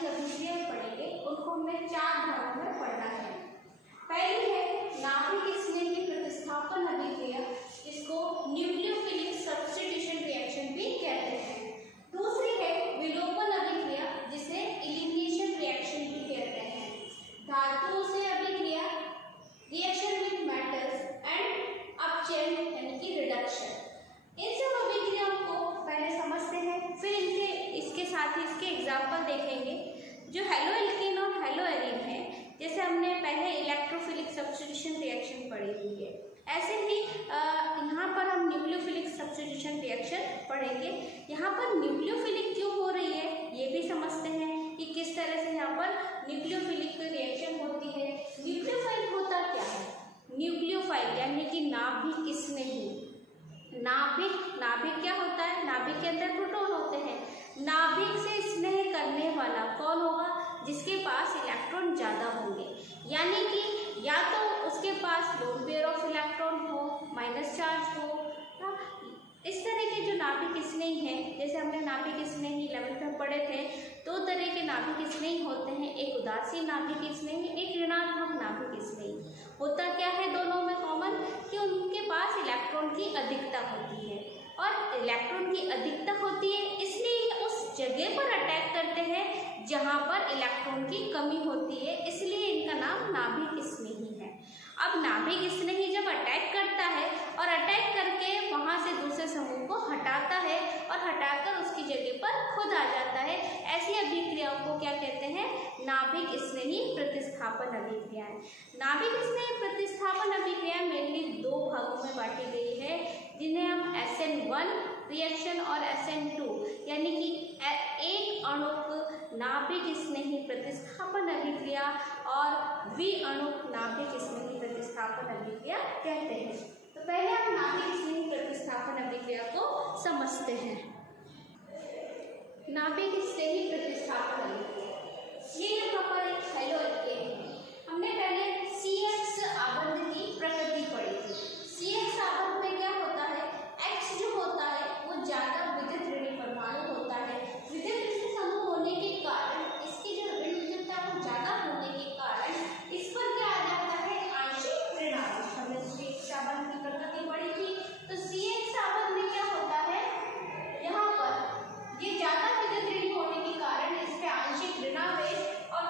रासायनिक अभिक्रिया पढ़ेंगे उनको हमें 4 भागों में पढ़ना है। पहली है नाभिक स्नेही प्रतिस्थापन अभिक्रिया, जिसको न्यूक्लियोफिलिक सब्स्टिट्यूशन रिएक्शन भी कहते हैं। दूसरी है विलोपन अभिक्रिया, जिसे एलिमिनेशन रिएक्शन भी कहते हैं। धातुओं से अभिक्रिया, रिएक्शन विद मेटल्स एंड अपचयन यानी कि रिडक्शन। इन सब अभिक्रियाओं को पहले समझते हैं, फिर इसके साथ ही इसके एग्जाम्पल देखेंगे। जो हेलो एल्केन और हेलो एरीन है, जैसे हमने पहले इलेक्ट्रोफिलिक सब्स्टिट्यूशन रिएक्शन पढ़ी हुई है, ऐसे ही यहाँ पर हम न्यूक्लियोफिलिक सब्स्टिट्यूशन रिएक्शन पढ़ेंगे। यहाँ पर न्यूक्लियोफिलिक क्यों हो रही है ये भी समझते हैं कि किस तरह से यहाँ पर न्यूक्लियोफिलिक रिएक्शन होती है। न्यूक्लियोफाइल होता क्या है? न्यूक्लियोफाइल यानी कि नाभिक स्नेही। नाभिक क्या होता है? नाभिक के अंदर प्रोटॉन होते हैं। नाभिक से स्नेह करने वाला कौन होगा? जिसके पास इलेक्ट्रॉन ज्यादा होंगे, यानी कि या तो उसके पास लोन पेयर ऑफ इलेक्ट्रॉन हो, माइनस चार्ज हो। इस तरह के जो नाभिक स्नेही हैं, जैसे हमने नाभिक स्नेही 11th में पढ़े थे, 2 तरह के नाभिक स्नेही होते हैं, एक उदासीन नाभिक स्नेही, एक ऋणात्मक नाभिक स्नेही। होता क्या है दोनों में कॉमन कि उनके पास इलेक्ट्रॉन की अधिकता होती है, और इलेक्ट्रॉन की अधिकता होती है इसलिए उस जगह पर अटैक करते हैं जहां पर इलेक्ट्रॉन की कमी होती है, इसलिए इनका नाम नाभिक स्नेही है। अब नाभिक स्नेही जब अटैक करता है और अटैक करके वहां से दूसरे समूह को हटाता है और हटाकर उसकी जगह पर खुद आ जाता है, ऐसी अभिक्रियाओं को क्या कहते हैं? नाभिक स्नेही प्रतिस्थापन अभिक्रियाएं। नाभिक स्नेही प्रतिस्थापन अभिक्रिया मेनली 2 भागों में बांटी गई है, जिन्हें हम SN1 रिएक्शन और SN2 यानी कि एक अणुक नाभिक स्नेही प्रतिस्थापन अभिक्रिया और द्विअणुक नाभिक स्नेही प्रतिस्थापन अभिक्रिया कहते हैं। तो पहले हम नाभिक स्नेही प्रतिस्थापन अभिक्रिया को समझते हैं। नाभिक स्नेही प्रतिस्थापन अभिक्रिया, ये यहाँ पर एक हेलो एल्केन है। हमने पहले CX आबंध की प्रकृति पढ़ी थी। CX आबंध में क्या होता है? X जो होता है वो ज्यादा विद्युत ऋणी परमाणु होता है। विद्युत ऋणी समूह होने के कारण, इसकी जो ऋण विद्युतता को ज्यादा होने के कारण इस पर क्या आ जाता है? आंशिक ऋणावेश। हमने CX आबंध की प्रकृति पढ़ी थी, तो CX आबंध में क्या होता है? यहाँ पर ये ज्यादा विद्युत ऋणी होने के कारण इस पे आंशिक ऋणावेश और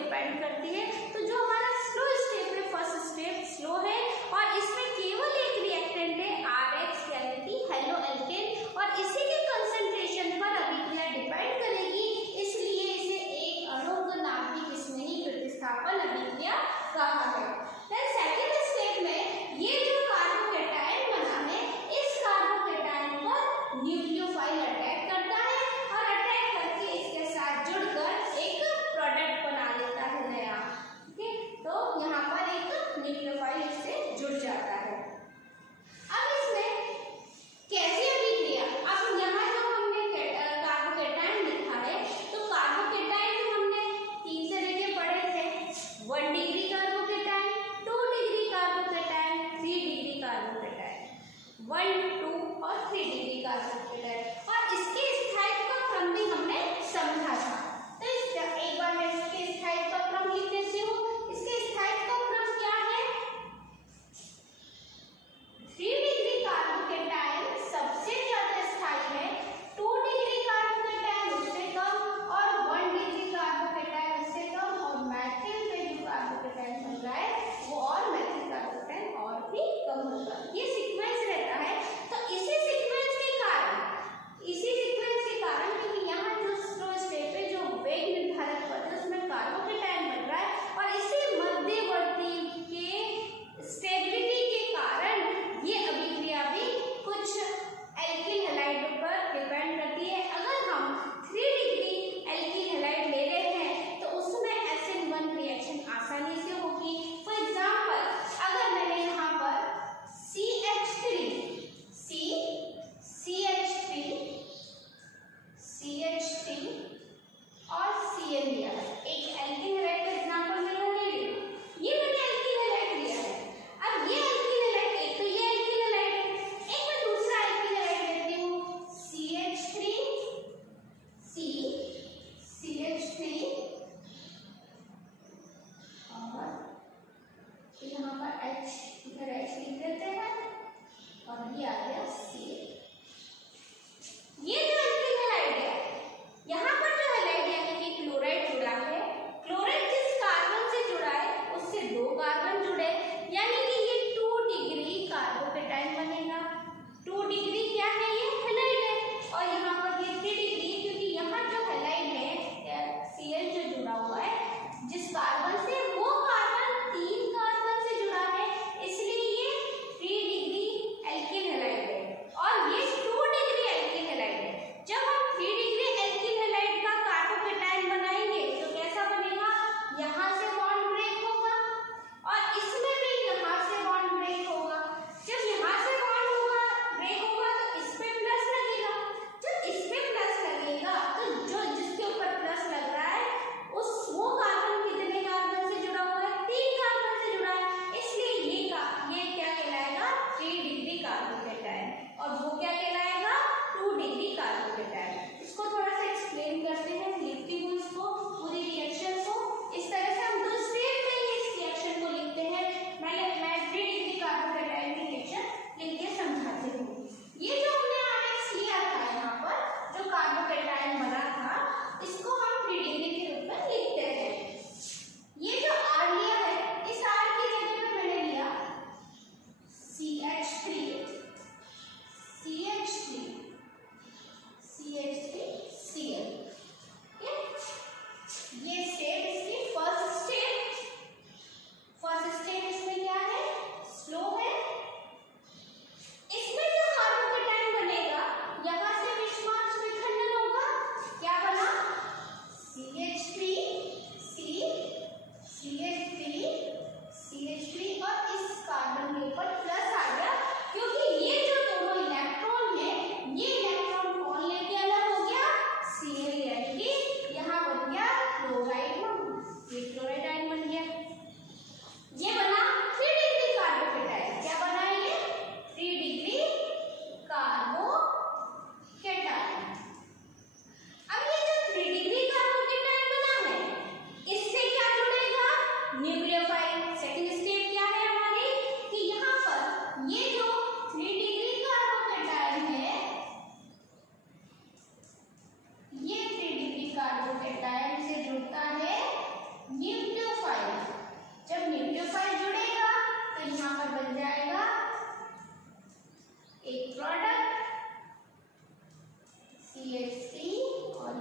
डिपेंड करती है। तो जो हमारा स्लो स्टेप है, फर्स्ट स्टेप स्लो है और इसमें केवल एक रिएक्टेंट है RH यानी कि हेलो एल्केन, और इसी के कंसंट्रेशन पर अभिक्रिया डिपेंड करेगी, इसलिए इसे एक अरोग्य नाभिक स्नेही प्रतिस्थापन अभिक्रिया कहा है। देन सेकंड स्टेप में ये जो कार्बोकेटायन बना है, इस कार्बोकेटायन पर न्यूक्लियोफाइल अटैक करता है और अटैक करके इसके साथ जुड़कर एक प्रोडक्ट बना लेता है नया। ओके, तो यहाँ पर एक न्यूक्लियोफाइल इससे जुड़ जाता है। अब इसमें कैसे अभिक्रिया, अब यहाँ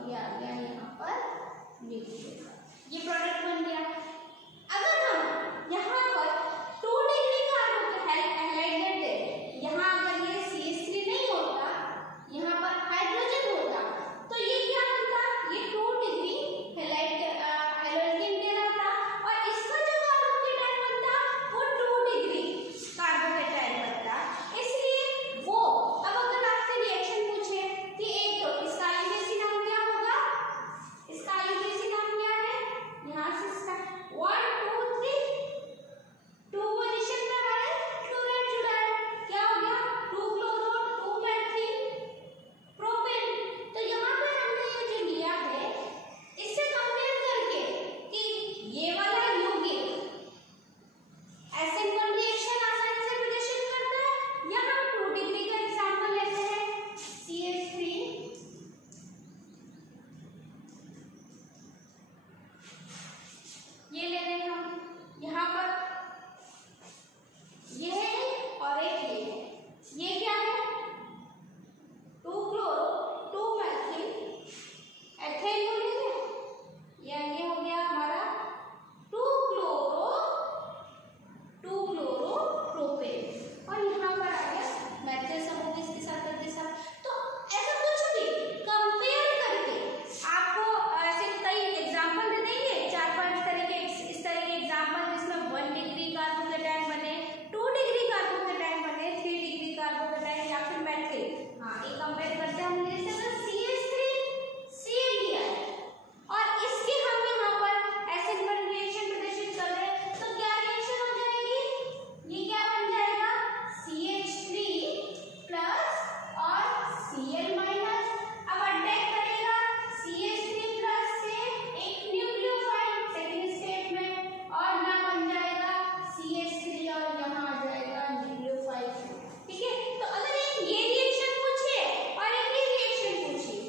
ये आ गया यहाँ पर न्यूक्लियर, ये प्रोडक्ट बन गया। अगर हम यहाँ पर 2 डिग्री कार्बन हैलाइड लेते, यहाँ अगर ये CH3 नहीं होता, यहाँ पर हाइड्रोजन होता, तो ये क्या बनता, ये 2 डिग्री हैलोजन रहता और इसका जो कार्बोकेटाइन बनता वो 2 डिग्री कार्बोकेटाइन बनता। इसलिए वो अब अगर आपसे रिएक्शन पूछे कि एक तो इसका आईयूपीएसी नाम क्या होगा, इसका आईयूपीएसी नाम क्या है, यहाँ से 1 2 3 2 पोजीशन में हमारे क्लोराइड जुड़ा है, क्या हो गया 2 क्लोरो 2 मेथिल प्रोपेन। तो यहाँ पे हमने ये जो लिया है इससे कंपेयर करके कि ये वाला यौगिक SN1 रिएक्शन आसानी से प्रदर्शित करता है, या हम 2 डिग्री का एग्जांपल लेते हैं CH3 ये ले रहे हैं हम, यहाँ पर ये है और एक ये है, ये क्या है 2 क्लोरो 2 मेथिल एथेन बोलेंगे, या ये हो गया हमारा 2 क्लोरो प्रोपेन और यहाँ पर आ गया मेथिल समूह इसके साथ करके साथ। तो ऐसा कुछ भी कंपेयर करके आपको ऐसे कई एग्जांपल दे देंगे, 4-5 तरह के इस तरह के एग्जांपल जिसमें 1 डिग्री कार्बोकेटाइन बने, 2 डिग्री कार्बोकेटाइन बने, 3 डिग्री कार्बोकेटाइन या फिर मेथिल। हाँ, ये कंपेयर करते हैं हम, जैसे CH3 Cl लिया है और इसके हम यहाँ पर SN1 रिएक्शन प्रदर्शित कर रहे हैं, तो क्या रिएक्शन हो जाएगी, ये क्या बन जाएगा CH3 प्लस और Cl माइनस। अब अटैक करेगा CH3 प्लस से एक न्यूक्लियोफाइल सेकेंड स्टेप में और ना बन जाएगा CH3 और यहाँ आ जाएगा न्यूक्लियोफाइल। ठीक है, तो अगर एक ये रिएक्शन पूछिए और एक ये रिएक्शन पूछिए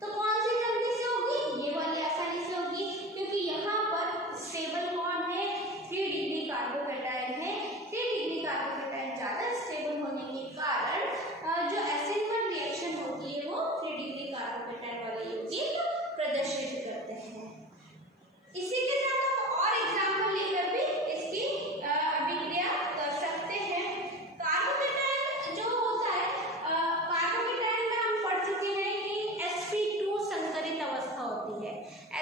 तो कौन सी जल्दी से होगी, ये वाली आसानी से होगी, क्योंकि यहाँ पर स्टेबल कौन है, 3 डिग्री कार्बोकेटाइन है। 3 डिग्री कार्बोकेटाइन ज्यादा स्टेबल होने के कारण जो SN1 रिएक्शन होती है वो 3 डिग्री कार्बोकेटाइन वाले यौगिक प्रदर्शित करते हैं। इसी के साथ हम और एग्जांपल लेकर भी इसकी अभिक्रिया कर सकते हैं। कार्बोकेटाइन जो होता है, कार्बोकेटाइन में हम पढ़ चुके हैं कि sp2 संकरित अवस्था होती है।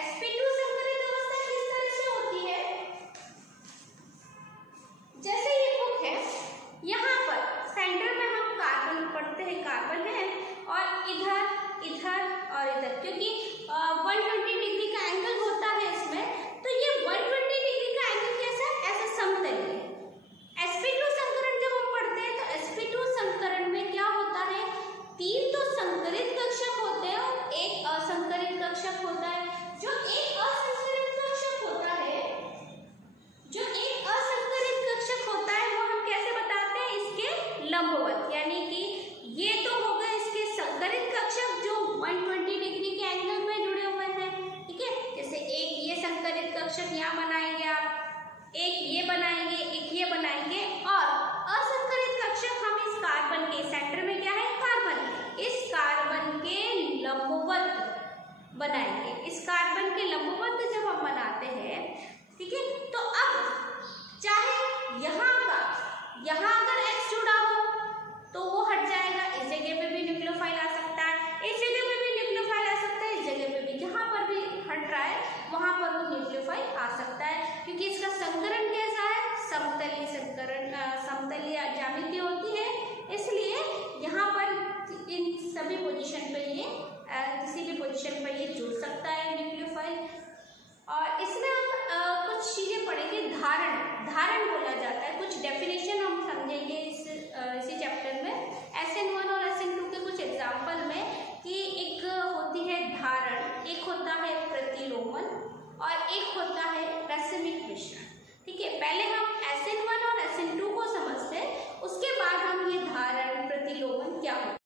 sp2 संकरित अवस्था किस तरह से होती है, जैसे ये बुक है, यहाँ पर सेंटर में हम कार्बन पढ़ते हैं, कार्बन है और इधर और इधर, क्योंकि 120 डिग्री का एंगल होता है इसमें, तो ये 120 डिग्री का एंगल कैसा है, ऐसा समतलीय। sp2 संकरण जब हम पढ़ते हैं तो sp2 संकरण में क्या होता है, 3 तो संकरित कक्षक होते हैं और एक असंकरित कक्षक होता है। जो एक असंकरित कक्षक होता है, वो हम कैसे बताते हैं, इसके लंबवत, यानी कि ये तो होगा इसके संकरित कक्षक जो 120 डिग्री के एंगल में जुड़े हुए हैं। ठीक है, जैसे एक ये संकरित कक्षक यहाँ बनाएंगे आप, एक ये बनाएंगे, एक ये बनाएंगे, और असंकरित कक्षक हम इस कार्बन के सेंटर में क्या है, कार्बन, इस कार्बन के लंबवत बनाएंगे। इस कार्बन के लंबवत जब हम बनाते हैं, ठीक है, तो अब चाहे यहाँ अगर X जुड़ा हो तो वो हट जाएगा, इस जगह पे भी न्यूक्लियोफाइल आ सकता है, इस जगह पे भी न्यूक्लियोफाइल आ सकता है, इस जगह पे भी, जहाँ पर भी हट रहा है वहां पर वो न्यूक्लियोफाइल आ सकता है, क्योंकि इसका संकरण कैसा है, समतलीय संकरण, समतलीय ज्यामिति होती है, इसलिए यहाँ पर इन सभी पोजीशन पे ये किसी भी पोजीशन पर ये जुड़ सकता है न्यूक्लियोफाइल। और इसमें हम कुछ चीजें पढ़ेंगे, धारण बोला जाता है, कुछ डेफिनेशन हम समझेंगे इसी चैप्टर में, SN1 और SN2 के कुछ एग्जाम्पल में, कि एक होती है धारण, एक होता है प्रतिलोमन और एक होता है रैसिमिक मिश्रण। ठीक है, पहले हम SN1 और SN2 को समझते हैं, उसके बाद हम ये धारण प्रतिलोमन क्या होता है